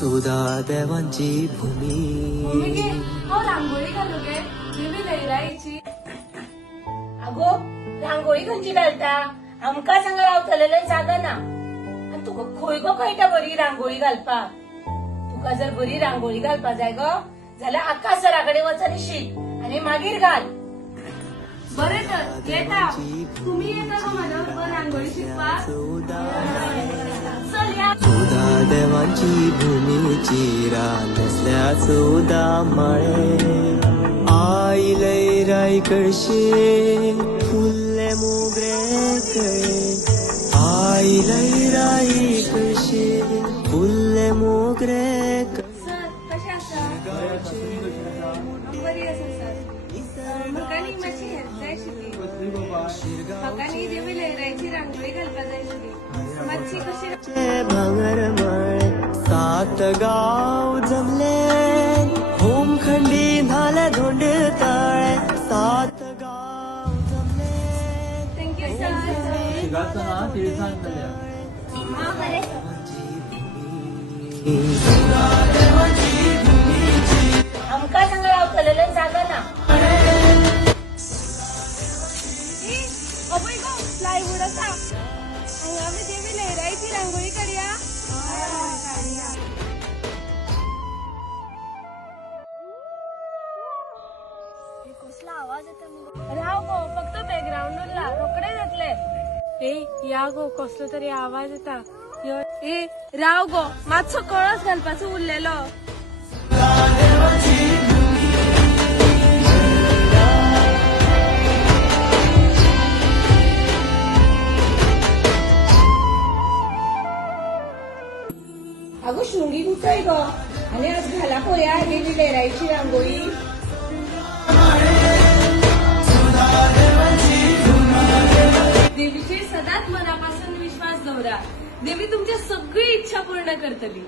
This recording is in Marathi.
सुधा देवांची भूमी हो रांगोळी घालू गे देवी लयराईची अगो रांगोळी खंयची घालता आमका सांगा रावतलेले जागा ना आणि तुका खंय गो कळटा बरी रांगोळी घालपाक तुका जर बरी रांगोळी घालपाक जाय गो जाल्यार आकाश सराकडे वच आनी शिक आणि मागीर घाल बरे तर येता तुम्ही येता का माझ्या बरोबर रांगोळी शिकपाक चल या सुधा देवांची भूमीची रानसल्या सुधा माळे आई लयराई कळशे फुल्ले मोगरे कळे आई लयराई कळशे फुल्ले मोगरे सर कशे आसा बरी आसा सर म्हाका न्ही मातशी हेल्प जाय आशिल्ली म्हाका न्ही देवी लयराईची रांगोळी घालपाक जाय आशिल्ली मातशी कशी भांगर मळे सात गाव जमले होमखंडी नाले धोंड तळे सात गाव जमले थँक्यू सर हा बरे आमका सांगा रावतलेले जागा ना अबय गो प्लायवूड आसा हांगा आमी देवी लयराईची रांगोळी काडया कसला आवाज येता राव गो फक्त बॅकग्राउंड उरला रोकडे जातले ए या गो कसलो तरी आवाज येता ए राव गो मातसो कळस घालपाचो उरलेलो अगो शृंगी कुठय गो आणि आज घाला पोया देवी लयराईची रांगोळी देवीचे सदाच मनापासून विश्वास दवरा देवी तुमच्या सगळी इच्छा पूर्ण करतली